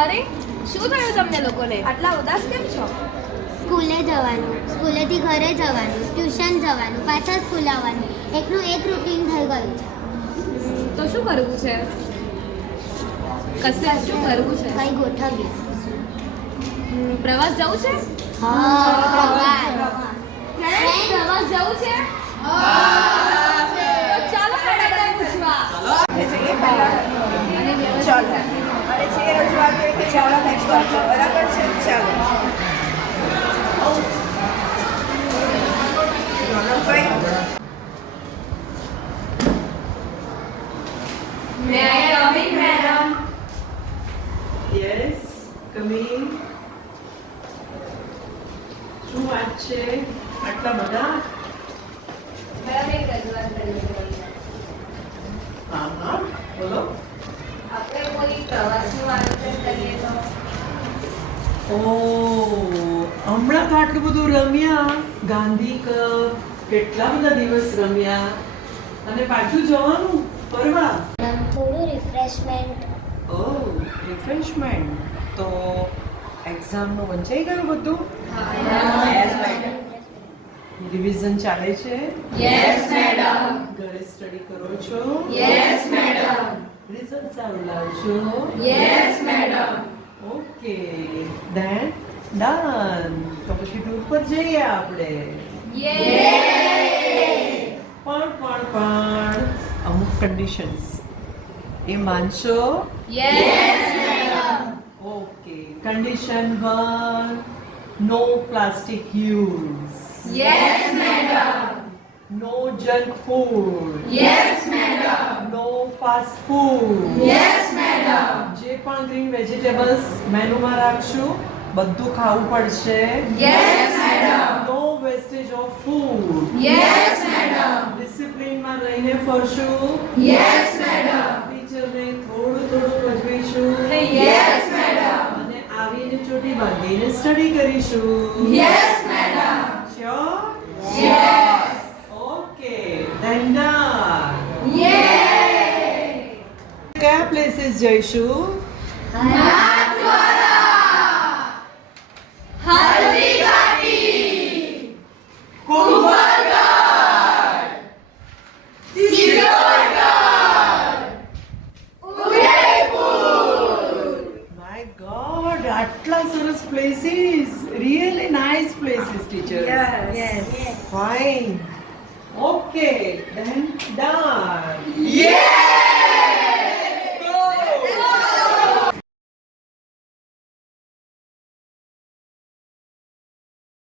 અરે શું થયું તમને લોકોને આટલા ઉદાસ કેમ છો? સ્કૂલે જવાનું, સ્કૂલેથી ઘરે જવાનું, ટ્યુશન જવાનું, પાછા સ્કૂલ આવવાનું, એકનું એક રૂટીન થઈ ગયું છે. તો શું કરવું છે? કશે શું કરવું છે? કંઈ ગોઠવીએ. પ્રવાસ જવું છે? પ્રવાસ. પ્રવાસ જવું છે? તો ચાલો મેડમને પૂછવા. ચાલો અને જે રજૂઆત હોય તે ચાલો નેક્સ્ટ કરજો બરાબર છે ચાલો May I come in, madam? Yes coming. શું વાત છે આટલા બધા? મેડમ એક રજૂઆત કરવી છે. હા હા બોલો. આપણે કોઈ પ્રવાસનું આયોજન કરીએ તો? ઓ હમણાં તો આટલું બધું રમ્યા, ગાંધી કપ કેટલા બધા દિવસ રમ્યા અને પાછું જવાનું ફરવા. થોડું રિફ્રેશમેન્ટ. ઓ રિફ્રેશમેન્ટ. તો એક્ઝામનું વંચાઈ ગયું બધું? યસ મેડમ રિવિઝન ચાલે છે? Yes, madam. ઘરે સ્ટડી કરો છો? Yes, madam. રિઝલ્ટ સારું લાવશો? Yes, madam. Okay then done. તો પછી ટૂર પર જઈએ આપણે. પણ અમુક કન્ડિશન્સ એ માનશો? Yes, madam. ઓકે કન્ડિશન 1, નો પ્લાસ્ટિક યુઝ, Yes, madam. નો જંક ફૂડ, Yes, madam. નો ફાસ્ટ ફૂડ. Yes, madam. જે પણ ગ્રીન વેજીટેબલ્સ મેનુમાં રાખશું બધું ખાવું પડશે. Yes, madam. No wastage of food. Yes, madam. ડિસિપ્લિનમાં રહીને ફરશું. Yes, madam. ટીચરને થોડું ભજવીશું. Yes, madam. અને આવીને ચોટી બાંધીને સ્ટડી કરીશું. Yes, madam. Sure? Yes. Okay then done. Yay! કયા પ્લેસીસ જઈશું? હલ્દીઘાટી, કુંભલગઢ, ચિત્તોડગઢ, ઉદયપુર. માય ગોડ આટલા સરસ places. Really nice places teacher. Yes fine. Okay then done.